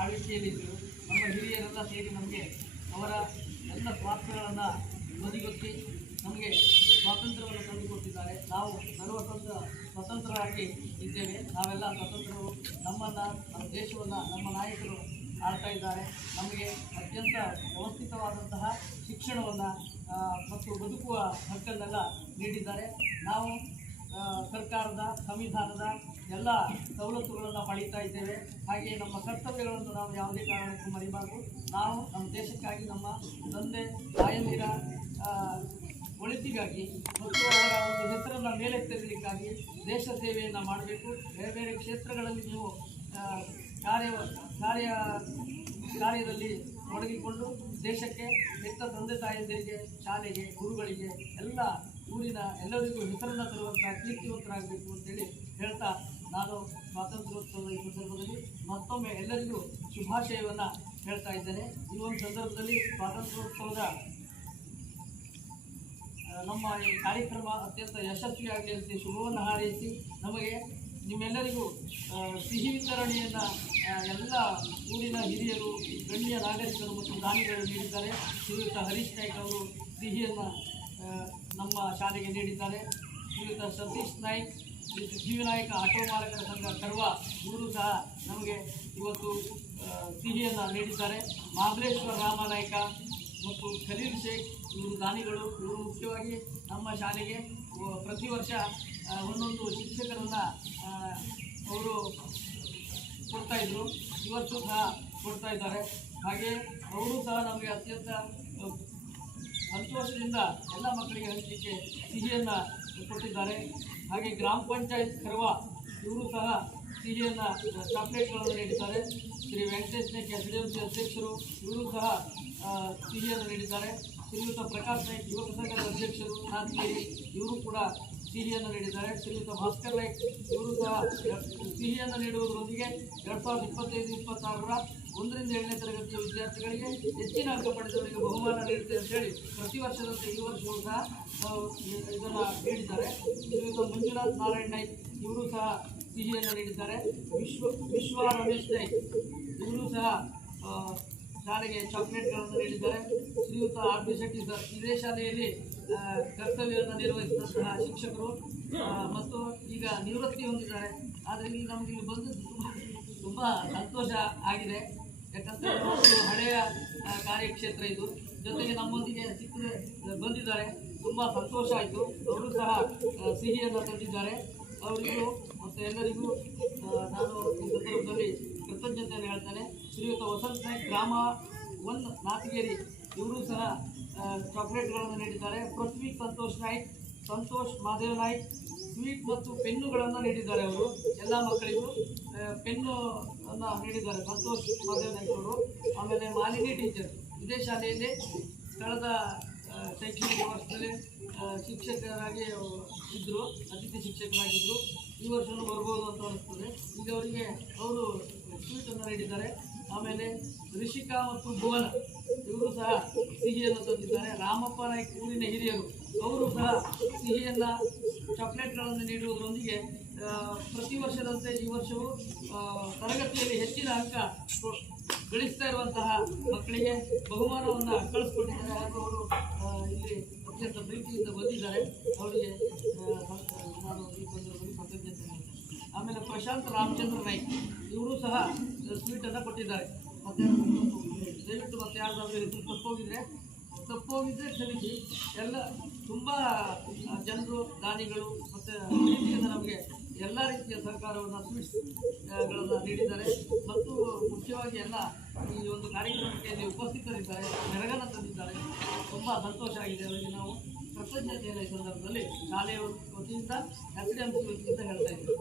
ಆಳ್ವಿಕೆಯಲ್ಲಿದ್ದರು. ನಮ್ಮ ಹಿರಿಯರೆಲ್ಲ ಸೇರಿ ನಮಗೆ ಅವರ ಎಲ್ಲ ಸ್ವಾರ್ಥಗಳನ್ನು ಬದಿಗೊತ್ತಿ ನಮಗೆ ಸ್ವಾತಂತ್ರ್ಯವನ್ನು ತಂದುಕೊಟ್ಟಿದ್ದಾರೆ. ನಾವು ಸ್ವತಂತ್ರರಾಗಿ ಇದ್ದೇವೆ. ನಾವೆಲ್ಲ ಸ್ವತಂತ್ರರು. ನಮ್ಮನ್ನು, ನಮ್ಮ ದೇಶವನ್ನು ನಮ್ಮ ನಾಯಕರು ಆಳ್ತಾ ಇದ್ದಾರೆ. ನಮಗೆ ಅತ್ಯಂತ ವ್ಯವಸ್ಥಿತವಾದಂತಹ ಶಿಕ್ಷಣವನ್ನು ಮತ್ತು ಬದುಕುವ ಹಕ್ಕನ್ನೆಲ್ಲ ನೀಡಿದ್ದಾರೆ. ನಾವು ಸರ್ಕಾರದ ಸಂವಿಧಾನದ ಎಲ್ಲ ಸವಲತ್ತುಗಳನ್ನು ಪಡೀತಾ ಇದ್ದೇವೆ. ಹಾಗೆಯೇ ನಮ್ಮ ಕರ್ತವ್ಯಗಳನ್ನು ನಾವು ಯಾವುದೇ ಕಾರಣಕ್ಕೂ ಮರಿಬಾರ್ದು. ನಾವು ನಮ್ಮ ದೇಶಕ್ಕಾಗಿ, ನಮ್ಮ ತಂದೆ ತಾಯಂದಿರ ಒಳಿತಿಗಾಗಿ ಮತ್ತು ಅವರ ಒಂದು ಹೆಸರನ್ನು ಮೇಲೆತ್ತಲಿಕ್ಕಾಗಿ ದೇಶ ಸೇವೆಯನ್ನು ಮಾಡಬೇಕು. ಬೇರೆ ಬೇರೆ ಕ್ಷೇತ್ರಗಳಲ್ಲಿ ನೀವು ಕಾರ್ಯದಲ್ಲಿ ತೊಡಗಿಕೊಂಡು ದೇಶಕ್ಕೆ ಹೆತ್ತ ತಂದೆ ತಾಯಂದಿರಿಗೆ, ಶಾಲೆಗೆ, ಗುರುಗಳಿಗೆ, ಎಲ್ಲ ಊರಿನ ಎಲ್ಲರಿಗೂ ಹೆಸರನ್ನು ತರುವಂಥ ಕೀರ್ತಿವಂತರಾಗಬೇಕು ಅಂತೇಳಿ ಹೇಳ್ತಾ ನಾನು ಸ್ವಾತಂತ್ರ್ಯೋತ್ಸವದ ಈ ಸಂದರ್ಭದಲ್ಲಿ ಮತ್ತೊಮ್ಮೆ ಎಲ್ಲರಿಗೂ ಶುಭಾಶಯವನ್ನು ಹೇಳ್ತಾ ಇದ್ದೇನೆ. ಈ ಒಂದು ಸಂದರ್ಭದಲ್ಲಿ ಸ್ವಾತಂತ್ರ್ಯೋತ್ಸವದ ನಮ್ಮ ಈ ಕಾರ್ಯಕ್ರಮ ಅತ್ಯಂತ ಯಶಸ್ವಿಯಾಗಲಿ ಅಂತ ಶುಭವನ್ನು ಹಾರೈಸಿ ನಮಗೆ ನಿಮ್ಮೆಲ್ಲರಿಗೂ ಸಿಹಿ ವಿತರಣೆಯನ್ನು ಎಲ್ಲ ಊರಿನ ಹಿರಿಯರು, ಗಣ್ಯ ನಾಗರಿಕರು ಮತ್ತು ದಾನಿಗಳು ನೀಡಿದ್ದಾರೆ. ಶ್ರೀಯುತ ಹರೀಶ್ ನಾಯ್ಕ್ ಅವರು ಸಿಹಿಯನ್ನು ನಮ್ಮ ಶಾಲೆಗೆ ನೀಡಿದ್ದಾರೆ. ಶ್ರೀಯುತ ಸತೀಶ್ ನಾಯ್ಕ್, ಜೀವನಾಯಕ ಆಟೋ ಮಾಲಕರ ಸಂಘ ಕರ್ವ, ಇವರು ಸಹ ನಮಗೆ ಇವತ್ತು ಸಿಹಿಯನ್ನು ನೀಡಿದ್ದಾರೆ. ಮಹಾಬಲೇಶ್ವರ ರಾಮನಾಯ್ಕ ಮತ್ತು ಖಲೀಲ್ ಶೇಖ್ ಇವರು ದಾನಿಗಳು. ಇವರು ಮುಖ್ಯವಾಗಿ ನಮ್ಮ ಶಾಲೆಗೆ ಪ್ರತಿ ವರ್ಷ ಒಂದೊಂದು ಶಿಕ್ಷಕರನ್ನು ಅವರು ಕೊಡ್ತಾಯಿದ್ರು. ಇವತ್ತು ಸಹ ಕೊಡ್ತಾ ಇದ್ದಾರೆ. ಹಾಗೆ ಅವರು ಸಹ ನಮಗೆ ಅತ್ಯಂತ ಸಂತೋಷದಿಂದ ಎಲ್ಲ ಮಕ್ಕಳಿಗೆ ಹಂಚಲಿಕ್ಕೆ ಸಿಹಿಯನ್ನು ಕೊಟ್ಟಿದ್ದಾರೆ. ಹಾಗೆ ಗ್ರಾಮ ಪಂಚಾಯತ್ ಕರ್ವ ಇವರು ಸಹ ಸಿಹಿಯನ್ನು, ಚಾಕ್ಲೇಟ್ಗಳನ್ನು ನೀಡಿದ್ದಾರೆ. ಶ್ರೀ ವೆಂಕಟೇಶ್ ನಾಯ್ಕ್ SDMC ಅಧ್ಯಕ್ಷರು, ಇವರು ಸಹ ಸಿಹಿಯನ್ನು ನೀಡಿದ್ದಾರೆ. ಶ್ರೀಯುತ ಪ್ರಕಾಶ್ ನಾಯ್ಕ್ ಯುವಕ ಸಂಘದ ಅಧ್ಯಕ್ಷರು ನಾಗೇರಿ, ಇವರು ಕೂಡ ಸಿಹಿಯನ್ನು ನೀಡಿದ್ದಾರೆ. ಶ್ರೀಯುತ ಭಾಸ್ಕರ್ ನಾಯ್ಕ್ ಇವರು ಸಹ ಸಿಹಿಯನ್ನು ನೀಡುವುದರೊಂದಿಗೆ 2025-26ರ 1ರಿಂದ 7ನೇ ತರಗತಿಯ ವಿದ್ಯಾರ್ಥಿಗಳಿಗೆ ಹೆಚ್ಚಿನ ಅಂಕ ಪಡೆದವರಿಗೆ ಬಹುಮಾನ ನೀಡುತ್ತೆ ಅಂತೇಳಿ ಪ್ರತಿ ವರ್ಷದಂತೆ ಈ ವರ್ಷವೂ ಸಹ ಇದನ್ನು ನೀಡಿದ್ದಾರೆ. ಶ್ರೀಯುತ ಮಂಜುನಾಥ್ ನಾರಾಯಣ್ ನಾಯ್ಕ್ ಇವರು ಸಹ ಸಿಹಿಯನ್ನು ನೀಡಿದ್ದಾರೆ. ವಿಶ್ವ ರಮೇಶ್ ನಾಯ್ಕ್ ಇವರು ಸಹ ಶಾಲೆಗೆ ಚಾಕ್ಲೇಟ್ಗಳನ್ನು ನೀಡಿದ್ದಾರೆ. ಶ್ರೀಯುತ RB ಶೆಟ್ಟಿ ಸರ್ ಇದೇ ಶಾಲೆಯಲ್ಲಿ ಕರ್ತವ್ಯವನ್ನು ನಿರ್ವಹಿಸಿದಂತಹ ಶಿಕ್ಷಕರು ಮತ್ತು ಈಗ ನಿವೃತ್ತಿ ಹೊಂದಿದ್ದಾರೆ. ಆದರೆ ಇಲ್ಲಿ ನಮಗೆ ಇಲ್ಲಿ ಬಂದು ತುಂಬ ಸಂತೋಷ ಆಗಿದೆ. ಯಾಕಂದರೆ ಅವರು ಹಳೆಯ ಕಾರ್ಯಕ್ಷೇತ್ರ ಇದು. ಜೊತೆಗೆ ನಮ್ಮೊಂದಿಗೆ ಬಂದಿದ್ದಾರೆ. ತುಂಬ ಸಂತೋಷ ಆಯಿತು. ಅವರು ಸಹ ಸಿಹಿಯನ್ನು ತಂದಿದ್ದಾರೆ. ಅವರಿಗೂ ಮತ್ತು ಎಲ್ಲರಿಗೂ ನಾನು ಈ ಸಂದರ್ಭದಲ್ಲಿ ಕೃತಜ್ಞತೆಯನ್ನು ಹೇಳ್ತೇನೆ. ಶ್ರೀಯುತ ವಸಂತ್ ನಾಯ್ಕ್ ಗ್ರಾಮ 1 ನಾತಿಗೇರಿ ಇವರು ಸಹ ಚಾಕ್ಲೇಟ್ಗಳನ್ನು ನೀಡಿದ್ದಾರೆ. ಪೃಥ್ವಿ ಸಂತೋಷ್ ನಾಯ್ಕ್, ಸಂತೋಷ್ ಮಾದೇವ್ ನಾಯ್ಕ್ ಸ್ವೀಟ್ ಮತ್ತು ಪೆನ್ನುಗಳನ್ನು ನೀಡಿದ್ದಾರೆ. ಅವರು ಎಲ್ಲ ಮಕ್ಕಳಿಗೂ ಪೆನ್ನನ್ನು ನೀಡಿದ್ದಾರೆ ಸಂತೋಷ್ ಮಾದೇವ್ ನಾಯ್ಕ್ ಅವರು. ಆಮೇಲೆ ಮಾಲಿನಿ ಟೀಚರ್ ಇದೇ ಶಾಲೆಯಲ್ಲಿ ಕಳೆದ ಶೈಕ್ಷಣಿಕ ವರ್ಷದಲ್ಲಿ ಶಿಕ್ಷಕರಾಗಿ ಇದ್ದರು, ಅತಿಥಿ ಶಿಕ್ಷಕರಾಗಿದ್ದರು. ಈ ವರ್ಷವೂ ಬರ್ಬೋದು ಅಂತ ಅನಿಸ್ತದೆ. ಈಗ ಅವರಿಗೆ ಅವರು ಸ್ವೀಟನ್ನು ನೀಡಿದ್ದಾರೆ. ಆಮೇಲೆ ರಿಷಿಕಾ ಮತ್ತು ಭುವನ ಇವರು ಸಹ ಸಿಹಿಯನ್ನು ತಂದಿದ್ದಾರೆ. ರಾಮಪ್ಪ ನಾಯ್ಕ್ ಊರಿನ ಹಿರಿಯರು, ಅವರು ಸಹ ಸಿಹಿಯನ್ನು, ಚಾಕ್ಲೇಟ್ಗಳನ್ನು ನೀಡುವುದರೊಂದಿಗೆ ಪ್ರತಿ ವರ್ಷದಂತೆ ಈ ವರ್ಷವೂ ತರಗತಿಯಲ್ಲಿ ಹೆಚ್ಚಿನ ಅಂಕ ಗಳಿಸ್ತಾ ಇರುವಂತಹ ಮಕ್ಕಳಿಗೆ ಬಹುಮಾನವನ್ನು ಕಳಿಸ್ಕೊಟ್ಟಿದ್ದಾರೆ. ಹಾಗೂ ಅವರು ಇಲ್ಲಿ ಅತ್ಯಂತ ಪ್ರೀತಿಯಿಂದ ಬಂದಿದ್ದಾರೆ. ಅವರಿಗೆ ನಾನು ಈ ಸಂದರ್ಭದಲ್ಲಿ ಕೃತಜ್ಞತೆ ಮಾಡ್ತೇನೆ. ಆಮೇಲೆ ಪ್ರಶಾಂತ್ ರಾಮಚಂದ್ರ ನಾಯ್ಕ್ ಇವರು ಸಹ ಸ್ವೀಟನ್ನು ಕೊಟ್ಟಿದ್ದಾರೆ. ಮತ್ತು ದಯವಿಟ್ಟು ಮತ್ತೆ ಯಾರಾದರೂ ಇದು ತಪ್ಪೋಗಿದ್ರೆ ಕ್ಷಮಿಸಿ. ಎಲ್ಲ ತುಂಬ ಜನರು, ದಾನಿಗಳು ಮತ್ತು ಪ್ರೀತಿಯಿಂದ ನಮಗೆ ಎಲ್ಲ ರೀತಿಯ ಸರ್ಕಾರವನ್ನು ಸ್ವೀಟ್ಸ್ಗಳನ್ನು ನೀಡಿದ್ದಾರೆ. ಮತ್ತು ಮುಖ್ಯವಾಗಿ ಎಲ್ಲ ಈ ಒಂದು ಕಾರ್ಯಕ್ರಮಕ್ಕೆ ಇಲ್ಲಿ ಉಪಸ್ಥಿತರಿದ್ದಾರೆ, ಮೆರಗನ್ನು ತಂದಿದ್ದಾರೆ. ತುಂಬ ಸಂತೋಷ ಆಗಿದೆ. ಅವರಿಗೆ ನಾವು ಕೃತಜ್ಞತೆಯನ್ನು ಈ ಸಂದರ್ಭದಲ್ಲಿ ಶಾಲೆಯ ವತಿಯಿಂದ SDMC ವತಿಯಿಂದ ಹೇಳ್ತಾ ಇದ್ದೇವೆ.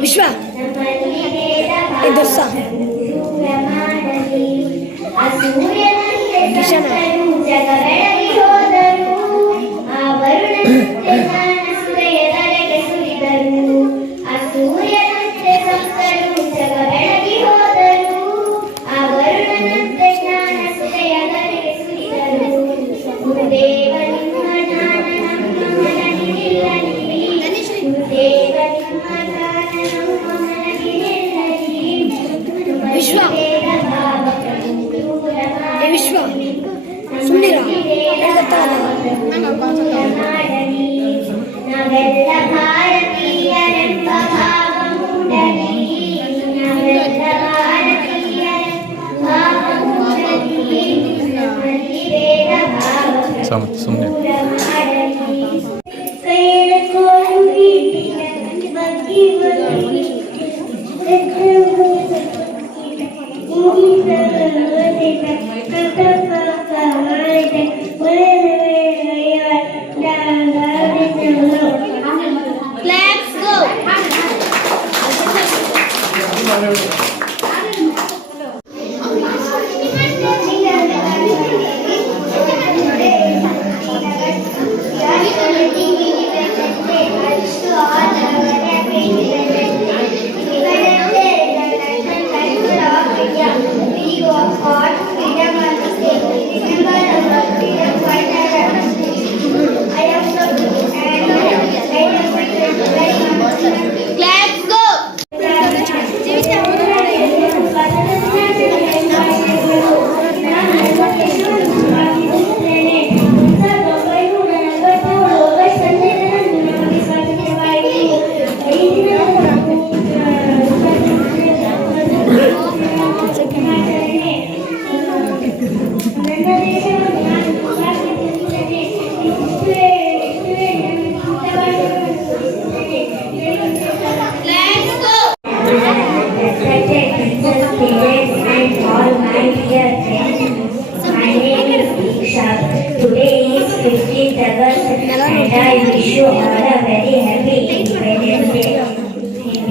ವಿಶ್ವ ದೋಸ್ತ ಕಿಶನ ವಿಶ್ವ ವಿಶ್ವ ಸುಮ್ಮನಿರ ನಾವೆಲ್ಲ ಭಾರತೀಯರೆಂಬ ಭಾವ ಮೂಡಲಿ ನಾವೆಲ್ಲ ಭಾರತೀಯರೆಂಬ ಭಾವ ಮೂಡಲಿ ನಮ್ಮಲ್ಲಿ ಭೇದ ಭಾವ ಮಾಡಲಿ ಕೈಯೆಳೆಕೊಂಡು ಹಿಡಿದ ಬಗ್ಗಿ ಬಗ್ಗಿ Let's go. I am so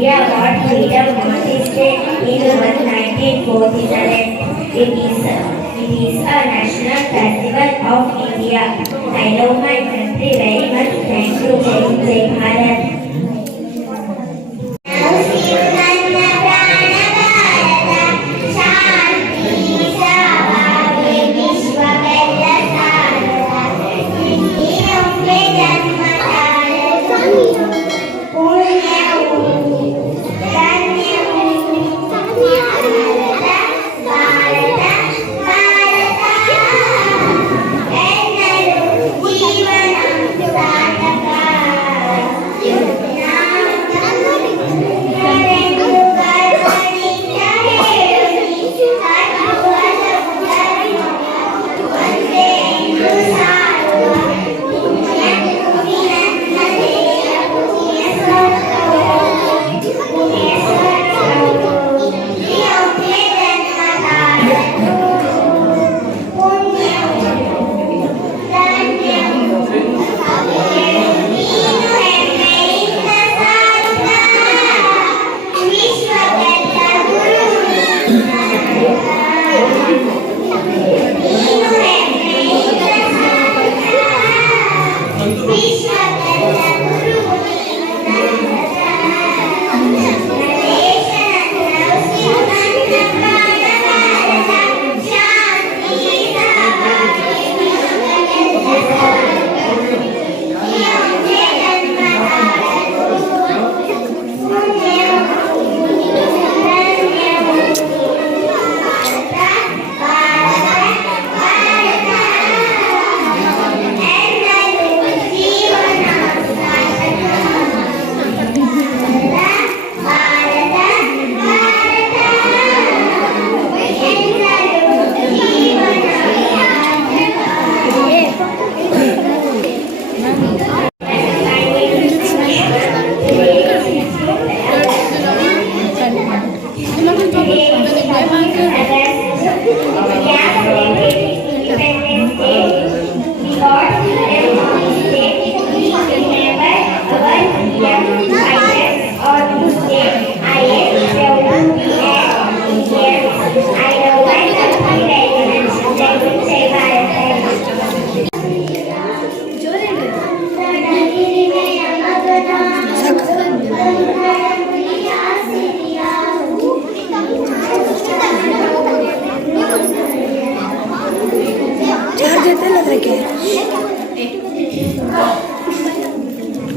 India got freedom on this day in 1947. It is a national festival of India. I love my country very much. Thank you. Jai Bharat.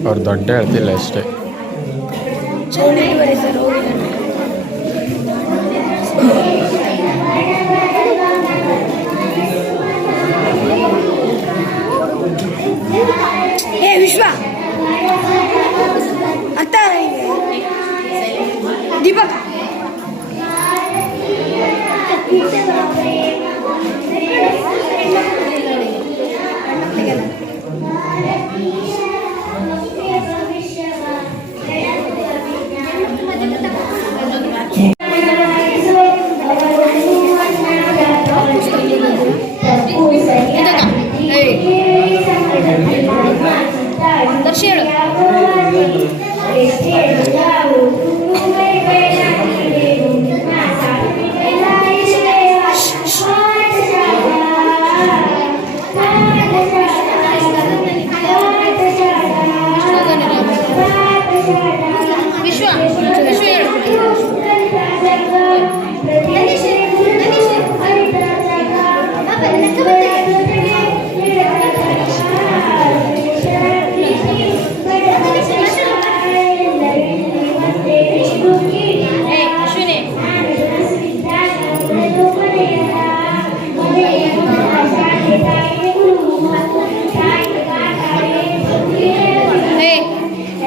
ಅವ್ರು ದೊಡ್ಡ ಹೇಳ್ತಿಲ್ಲ ಅಷ್ಟೇ. ಏ ವಿಶ್ವ ಅತ್ತ ದೀಪಕ್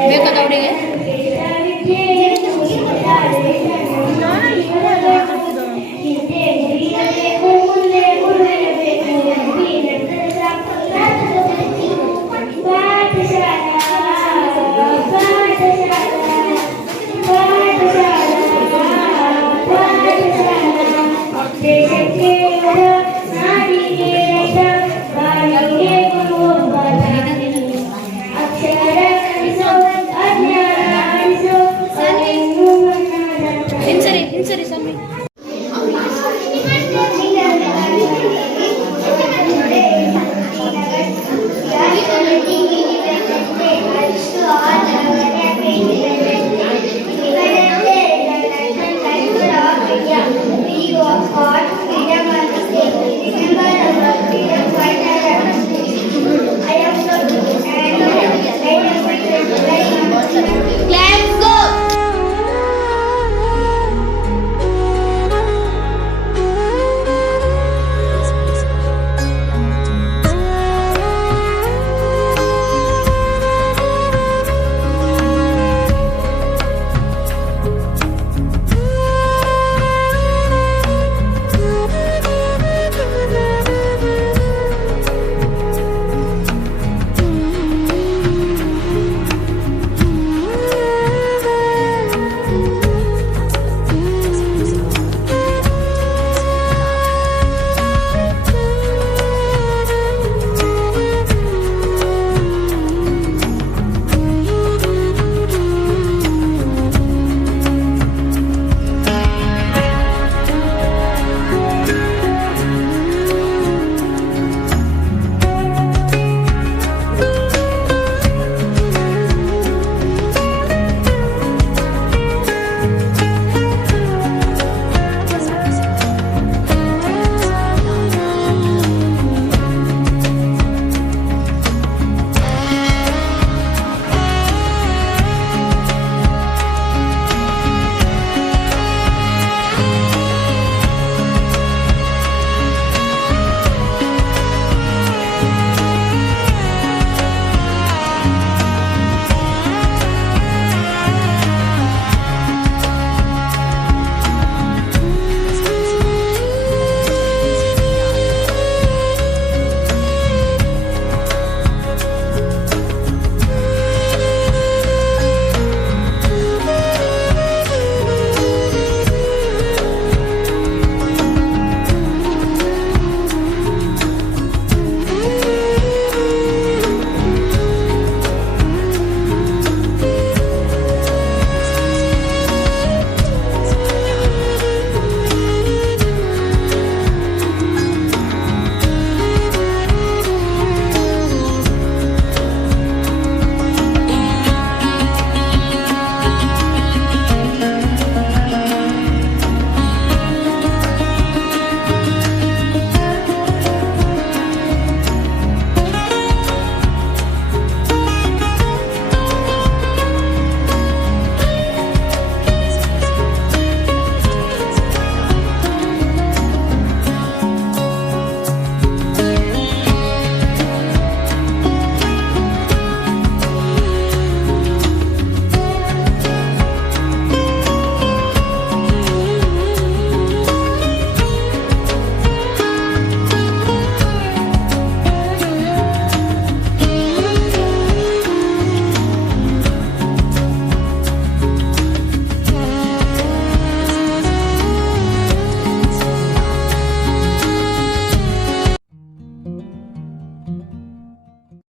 ಬೇಕಾದ ಅವಳಿಗೆ